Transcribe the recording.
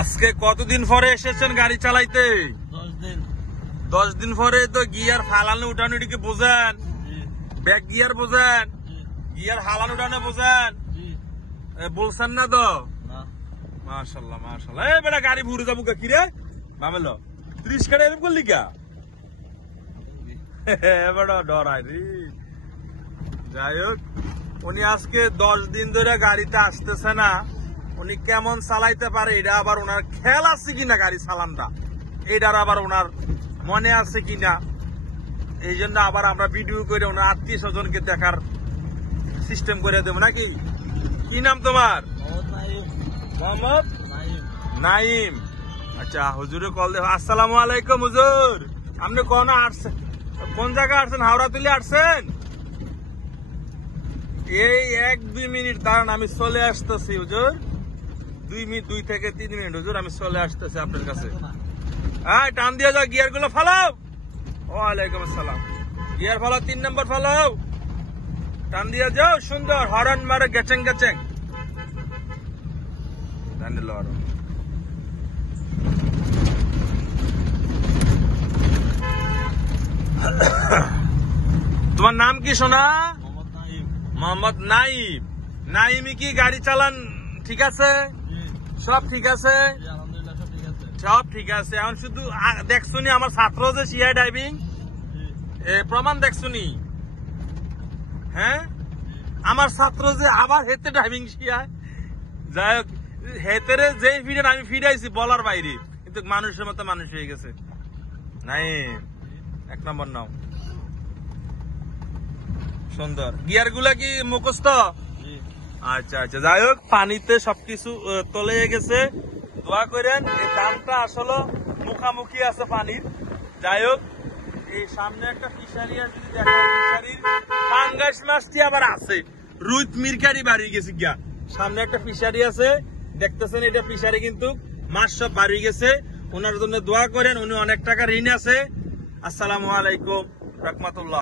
আজকে কতদিন পরে এসেছেন গাড়ি চালাইতে? 10 দিন। 10 দিন পরে তো গিয়ার ফালানো উঠানো এদিকে বোঝেন, ব্যাক গিয়ার বোঝেন, গিয়ার হালানো উঠানো বোঝেন, বলছেন না তো? মাশাআল্লাহ মাশাআল্লাহ। এই বেটা গাড়ি ভুরে যাবো কি রে মামেলো 30 কাটা এরকম করলি কা? বেটা ডরাই রে। যাই হোক, উনি আজকে 10 দিন ধরে গাড়িতে আসতেছে না। উনি কেমন চালাইতে পারে এটা আবার ওনার খেয়াল আছে কিনা, গাড়ি চালানটা এটার আবার ওনার মনে আছে কিনা, এই জন্য আবার আমরা ভিডিও করে ওনার আত্মীয় স্বজনকে দেখার সিস্টেম করে দেবো নাকি? কি নাম তোমার? মোহাম্মদ নাইম। আচ্ছা, হুজুরে কল দে। আসসালামু আলাইকুম হুজুর। আপনি কোন আসছেন, কোন জায়গায় আসছেন? হাওড়া তুলে আসছেন? এই 1-2 মিনিট দাঁড়ান, আমি চলে আসতেছি হুজুর। 2 থেকে 3 মিনিট হুজুর, আমি চলে আসতেছি আপনার কাছে। হ্যাঁ, টান দিয়ে যাও, গিয়ার গুলো ফালাও। ওয়ালাইকুম আসসালাম। গিয়ার ফালাও, 3 নম্বর ফালাও, টান দিয়ে যাও। সুন্দর হরন মারে গেচেং গেচেং। তোমার নাম কি সোনা? মোহাম্মদ নাইম। নাইমি কি গাড়ি চালান ঠিক আছে? সব ঠিক আছে, সব ঠিক আছে। এখন শুধু দেখছুনি আমার ছাত্র যে শিয়ায় ড্রাইভিং প্রমাণ দেখছুনি? হ্যাঁ, আমার ছাত্র যে আবার হেতে ড্রাইভিং শিয়ায়। যাই হোক, হেতেরে যেই ফিডেন আমি ফিরাইছি বলার বাইরে, কিন্তু মানুষের মতো মানুষ হয়ে গেছে। নাই 1 নম্বর নাও। সুন্দর। গিয়ার গুলা কি মুখস্থ? আচ্ছা আচ্ছা। যাই হোক, পানিতে সবকিছু তলে গেছে। দোয়া করেন, এই দামটা আসলে মুখামুখি আছে পানির। যাই হোক, এই সামনে একটা ফিশারি আছে, যদি দেখা ফিশারির পাঙ্গাস মাছটি আবার আছে। রুইত মিরকারি বাড়ি গেছে গিয়া, সামনে একটা ফিশারি আছে দেখতেছেন, এটা ফিশারি, কিন্তু মাছ সব বাড়ি গেছে। ওনার জন্য দোয়া করেন, উনি অনেক টাকা ঋণ আছে। আসসালামু আলাইকুম রাহমাতুল্লাহ।